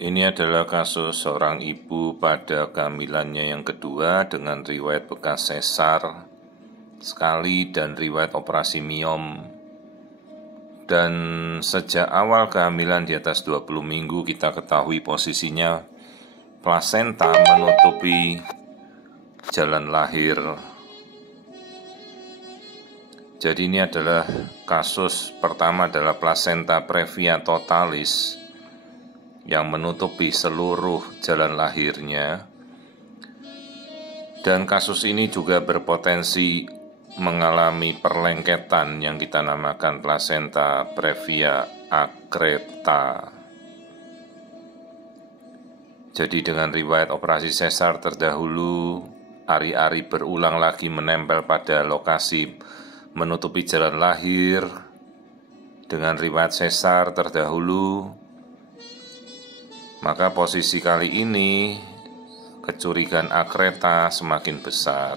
Ini adalah kasus seorang ibu pada kehamilannya yang kedua dengan riwayat bekas sesar sekali dan riwayat operasi miom. Dan sejak awal kehamilan di atas 20 minggu kita ketahui posisinya plasenta menutupi jalan lahir. Jadi ini adalah kasus pertama adalah plasenta previa totalis yang menutupi seluruh jalan lahirnya. Dan kasus ini juga berpotensi mengalami perlengketan yang kita namakan plasenta previa accreta. Jadi dengan riwayat operasi sesar terdahulu, ari-ari berulang lagi menempel pada lokasi menutupi jalan lahir. Dengan riwayat sesar terdahulu, maka posisi kali ini kecurigaan accreta semakin besar.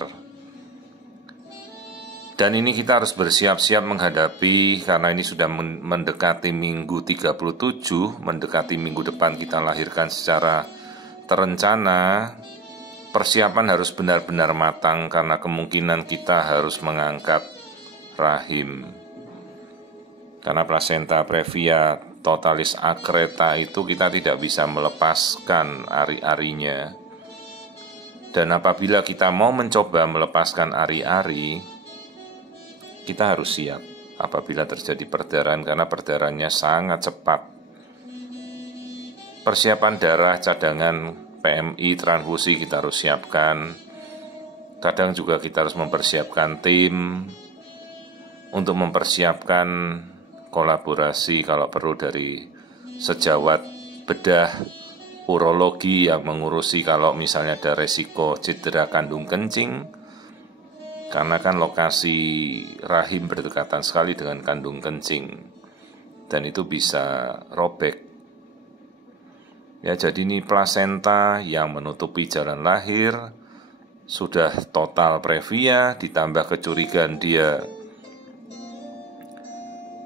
Dan ini kita harus bersiap-siap menghadapi karena ini sudah mendekati minggu 37, mendekati minggu depan kita lahirkan secara terencana. Persiapan harus benar-benar matang karena kemungkinan kita harus mengangkat rahim. Karena plasenta previa totalis accreta itu kita tidak bisa melepaskan ari-arinya. Dan apabila kita mau mencoba melepaskan ari-ari, kita harus siap apabila terjadi perdarahan karena perdarahannya sangat cepat. Persiapan darah, cadangan, PMI, transfusi kita harus siapkan. Kadang juga kita harus mempersiapkan tim untuk mempersiapkan kolaborasi kalau perlu dari sejawat bedah urologi yang mengurusi kalau misalnya ada resiko cedera kandung kencing, karena kan lokasi rahim berdekatan sekali dengan kandung kencing dan itu bisa robek. Ya, jadi ini plasenta yang menutupi jalan lahir sudah total previa ditambah kecurigaan dia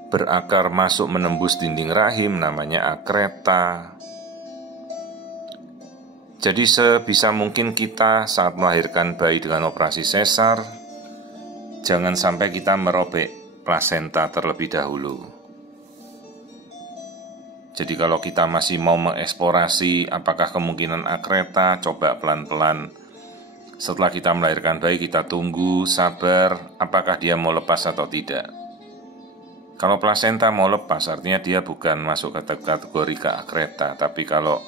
berakar masuk menembus dinding rahim namanya accreta. Jadi sebisa mungkin kita saat melahirkan bayi dengan operasi sesar, jangan sampai kita merobek plasenta terlebih dahulu. Jadi kalau kita masih mau mengeksplorasi apakah kemungkinan accreta, coba pelan-pelan. Setelah kita melahirkan bayi kita tunggu, sabar, apakah dia mau lepas atau tidak. Kalau plasenta mau lepas artinya dia bukan masuk kategori accreta, tapi kalau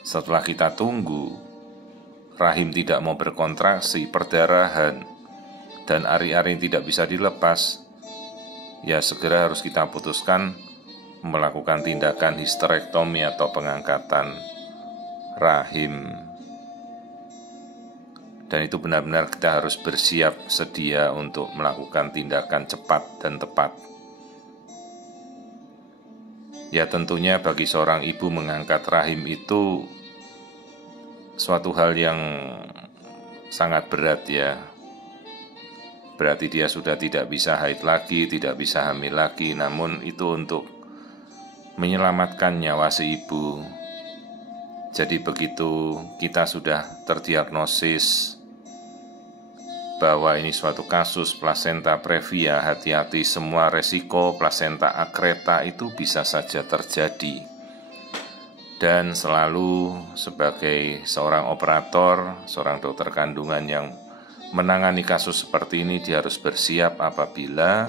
setelah kita tunggu rahim tidak mau berkontraksi, perdarahan dan ari-ari tidak bisa dilepas, ya segera harus kita putuskan melakukan tindakan histerektomi atau pengangkatan rahim. Dan itu benar-benar kita harus bersiap sedia untuk melakukan tindakan cepat dan tepat. Ya tentunya bagi seorang ibu mengangkat rahim itu suatu hal yang sangat berat ya. Berarti dia sudah tidak bisa haid lagi, tidak bisa hamil lagi. Namun itu untuk menyelamatkan nyawa si ibu. Jadi begitu kita sudah terdiagnosis bahwa ini suatu kasus plasenta previa, hati-hati, semua resiko plasenta accreta itu bisa saja terjadi. Dan selalu sebagai seorang operator, seorang dokter kandungan yang menangani kasus seperti ini, dia harus bersiap apabila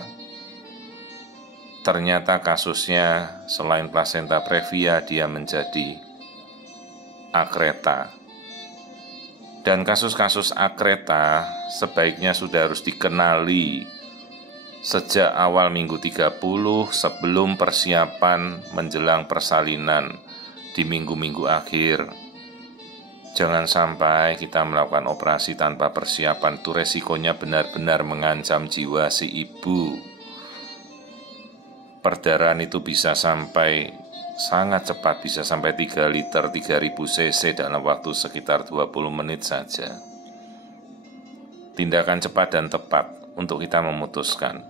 ternyata kasusnya selain plasenta previa dia menjadi accreta. Dan kasus-kasus accreta sebaiknya sudah harus dikenali sejak awal minggu 30 sebelum persiapan menjelang persalinan di minggu-minggu akhir. Jangan sampai kita melakukan operasi tanpa persiapan, itu resikonya benar-benar mengancam jiwa si ibu. Perdarahan itu bisa sampai sangat cepat, bisa sampai 3 liter 3000 cc dalam waktu sekitar 20 menit saja. Tindakan cepat dan tepat untuk kita memutuskan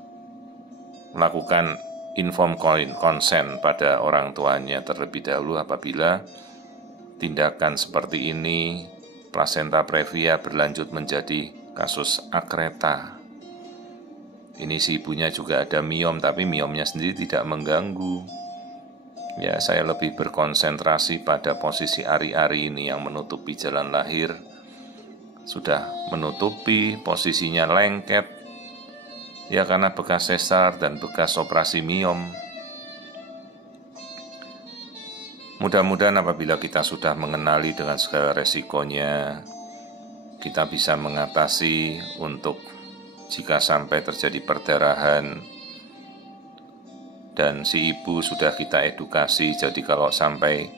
melakukan informed consent pada orang tuanya terlebih dahulu apabila tindakan seperti ini plasenta previa berlanjut menjadi kasus akreta. Ini si ibunya juga ada miom, tapi miomnya sendiri tidak mengganggu. Ya, saya lebih berkonsentrasi pada posisi ari-ari ini yang menutupi jalan lahir. Sudah menutupi, posisinya lengket, ya karena bekas sesar dan bekas operasi miom. Mudah-mudahan apabila kita sudah mengenali dengan segala resikonya, kita bisa mengatasi untuk jika sampai terjadi perdarahan, dan si ibu sudah kita edukasi, jadi kalau sampai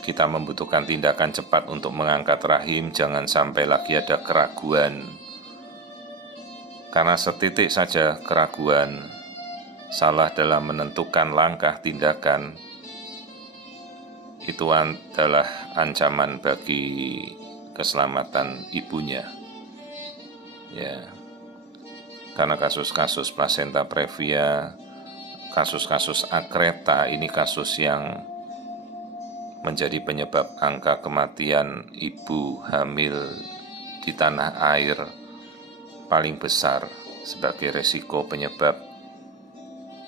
kita membutuhkan tindakan cepat untuk mengangkat rahim, jangan sampai lagi ada keraguan. Karena setitik saja keraguan, salah dalam menentukan langkah tindakan, itu adalah ancaman bagi keselamatan ibunya. Ya, karena kasus-kasus plasenta previa, kasus-kasus akreta ini kasus yang menjadi penyebab angka kematian ibu hamil di tanah air paling besar sebagai resiko penyebab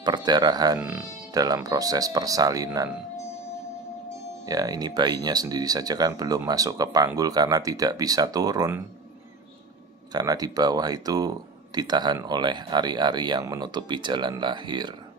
perdarahan dalam proses persalinan. Ya, ini bayinya sendiri saja kan belum masuk ke panggul karena tidak bisa turun, karena di bawah itu ditahan oleh ari-ari yang menutupi jalan lahir.